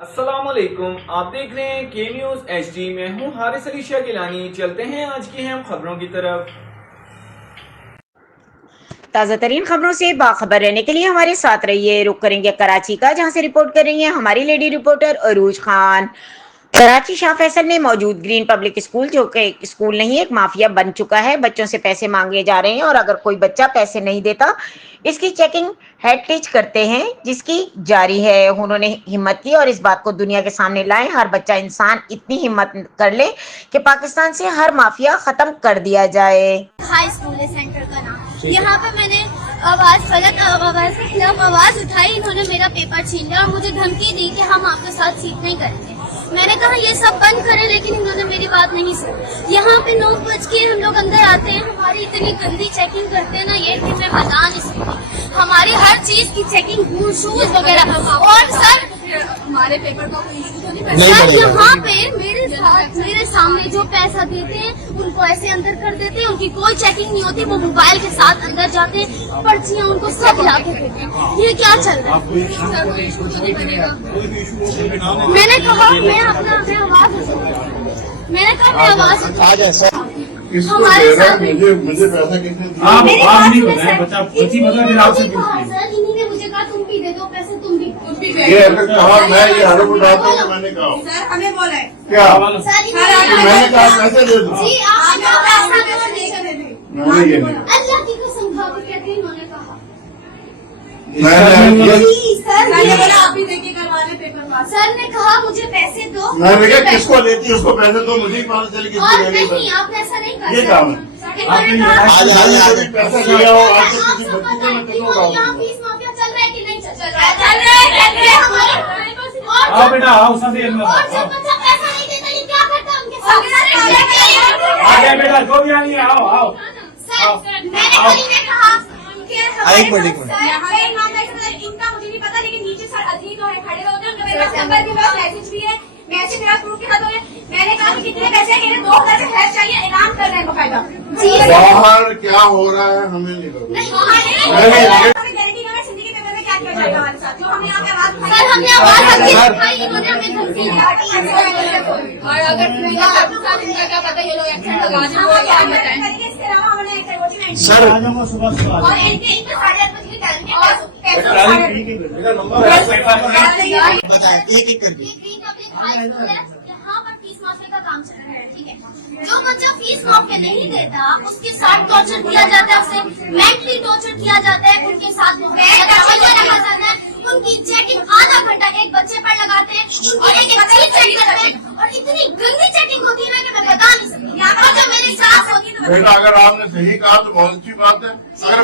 अस्सलामुअलैकुम, आप देख रहे हैं के न्यूज HD। मैं हूं हारिस अली शाह गिलानी। चलते हैं आज की अहम खबरों की तरफ। ताज़ा तरीन खबरों से बाखबर रहने के लिए हमारे साथ रहिए। रुक करेंगे कराची का, जहां से रिपोर्ट कर रही है हमारी लेडी रिपोर्टर अरूज खान। कराची शाह फैसल में मौजूद ग्रीन पब्लिक स्कूल, जो कि एक स्कूल नहीं एक माफिया बन चुका है, बच्चों से पैसे मांगे जा रहे हैं और अगर कोई बच्चा पैसे नहीं देता इसकी चेकिंग हेड टीच करते हैं, जिसकी जारी है। उन्होंने हिम्मत की और इस बात को दुनिया के सामने लाए, हर बच्चा इंसान इतनी हिम्मत कर ले कि पाकिस्तान से हर माफिया खत्म कर दिया जाए। हाई स्कूल है सेंटर का नाम। यहाँ पे मैंने आवाज फलक आवाज के खिलाफ आवाज उठाई, इन्होंने मेरा पेपर छीन लिया और मुझे धमकी दी कि हम आपके साथ सीट नहीं करेंगे। मैंने कहा ये सब बंद करें, लेकिन इन्होंने मेरी बात नहीं सुनी। यहाँ पे 9 बज के हम लोग अंदर आते हैं, हमारी इतनी गंदी चेकिंग करते हैं ना, ये कि मैं बता नहीं सकती। हमारी हर चीज की चेकिंग, शूज वगैरह। और सर हमारे पेपर का कोई इशू तो नहीं। सर यहाँ पे मेरे सामने जो पैसा देते हैं उनको ऐसे अंदर कर देते हैं, उनकी कोई चेकिंग नहीं होती, वो मोबाइल के साथ अंदर जाते हैं, पर्चियाँ उनको सब ला के देते हैं। ये क्या चल रहा है? मैंने कहा मैं आवाज मैंने कहा मैं आवाज हमारे साथ मुझे पैसा कितने सर इन्हीं ने मुझे कहा तुम भी दे दो पैसे, तुम भी ये कहा मैं ये आरोप उठाता हूँ। मैंने कहा सर हमें बोला है क्या सर मैंने कहा पैसे दे दो। जी मैंने ये नहीं अल्लाह की कसम खा के कहते हैं, इन्होंने कहा सर मैंने बोला आप ही देके करवा ले पेपर पास। सर ने कहा मुझे पैसे दो। मैंने कहा किसको लेती उसको पैसे दो, मुझे ही पता चले किसको और लेनी नहीं, आपने ऐसा नहीं ये कहा। काम है। पैसा दिया हो आज तक किसी बच्ची को मैं कितनों यहाँ फीस माफिया चल रहा है कि नहीं चल रहा है? आओ बेटा आओ सब और जब बच्चा पैसा नहीं देता ये क्या करता है उनके साथ? आ जाए बेटा, जो भी आनी है आओ आओ। सर मैंने कहीं ने कहा एक मिनट इनका मुझे नहीं पता, लेकिन नीचे सर अजीज है खड़े होते हैं, मेरे पास नंबर के पास मैसेज भी है, मैसेज मेरा प्रूफ के साथ हो गया। मैंने कहा कि कितने पैसे हैं, कहते 2000 से फ्लैश चाहिए, ऐलान कर रहे हैं बकायदा। बाहर क्या हो रहा है हमें नहीं पता। गारंटी का जिंदगी पेपर में क्या किया जाएगा हमारे साथ, जो हमने यहाँ पे आवाज उठाई। सर हमने आवाज रखी उठाई, इन्होंने हमें धमकी दी। और अगर इनका क्या पता ये लोग एक्शन लगा दें, वो क्या बताएं। इसके अलावा हमने सर आ जाऊंगा सुबह सुबह। और इनके 8:30 बजे की टाइम बताए एक एक करके ये ग्रीन पब्लिक हाई स्कूल है, यहाँ पर फीस माफिया का काम चल रहा है, ठीक है। जो बच्चा फीस माफिया नहीं देता उसके साथ टॉर्चर किया जाता है, उसे मेंटली टॉर्चर किया जाता है, उनके साथ रखा जाता है, उनकी चेकिंग आधा घंटा एक बच्चे पर लगाते हैं, उनकी एक चीज चेक करते हैं और इतनी गंदी चेकिंग होती है ना कि मैं बता नहीं सकती। यहाँ पर जो मेरे साथ होती है बेटा अगर आपने सही कहा तो बहुत अच्छी बात है। अगर